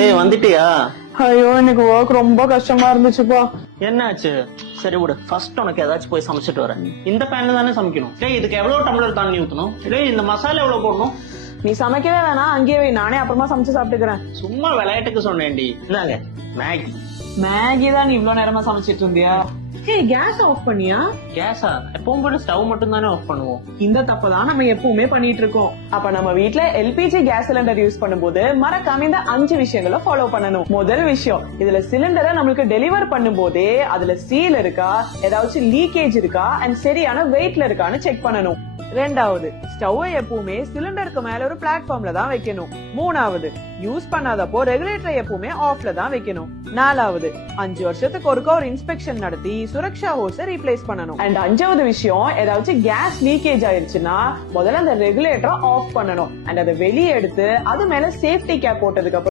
ஏய் வந்துட்டியா? ஐயோ எனக்கு ஒர்க் ரொம்ப கஷ்டமா இருந்துச்சுப்பா. என்னாச்சு? சரி விடு, ஃபர்ஸ்ட் உனக்கு ஏதாச்சும் போய் சமைச்சிட்டு வரேன். இந்த பேன்ல தானே சமைக்கணும். டேய் இதுக்கு எவ்வளவு டம்ளர் தண்ணி ஊத்தணும்? டேய் இந்த மசாலா எவ்வளவு போடணும்? நீ சமைக்கவே வேணாம், அங்கேயே வை, நானே அப்புறமா சமைச்சு சாப்பிட்டுக்கிறேன். சும்மா விளையாட்டுக்கு சொன்னேன்டி. இந்தாங்க மேகி. மேகி தான் நீ இவ்வளவு நேரமா சமைச்சிட்டு இருந்தியா? ஏய் கேஸ் ஆஃப் பண்ணியா? கேஸா? எப்பவும் போல ஸ்டவ் மட்டும் தானே ஆஃப் பண்ணுவோம். இந்த தப்பதான் நம்ம எப்பவுமே பண்ணிட்டு இருக்கோம். அப்ப நம்ம வீட்ல எல்பிஜி கேஸ் சிலிண்டர் யூஸ் பண்ணும்போது மறக்காம இந்த 5 விஷயங்களை ஃபாலோ பண்ணணும். முதல் விஷயம், இதுல சிலிண்டரை நம்மளுக்கு டெலிவர் பண்ணும் போதே அதுல சீல் இருக்கா, ஏதாச்சும் லீக்கேஜ் இருக்கா அண்ட் சரியான வெயிட்ல இருக்கான்னு செக் பண்ணணும். ரெண்டாவது, ஸ்டவ்வை எப்பவுமே சிலிண்டருக்கு மேல ஒரு பிளாட்ஃபார்ம்ல தான் வைக்கணும். மூணாவது, யூஸ் பண்ணாதப்போ ரெகுலேட்டரை எப்பவுமே ஆஃப்ல தான் வைக்கணும். நாலாவது, 5 வருஷத்துக்கு ஒருக்கா ஒரு இன்ஸ்பெக்ஷன் நடத்தி சுரக்ஷா ஹோஸை ரீப்ளேஸ் பண்ணணும். அண்ட் 5வது விஷயம், ஏதாச்சும் கேஸ் லீக்கேஜ் ஆயிருச்சுன்னா முதல்ல அந்த ரெகுலேட்டரை ஆஃப் பண்ணணும் அண்ட் அதை வெளியே எடுத்து அது மேல சேஃப்டி கேப் போட்டதுக்கு அப்புறம்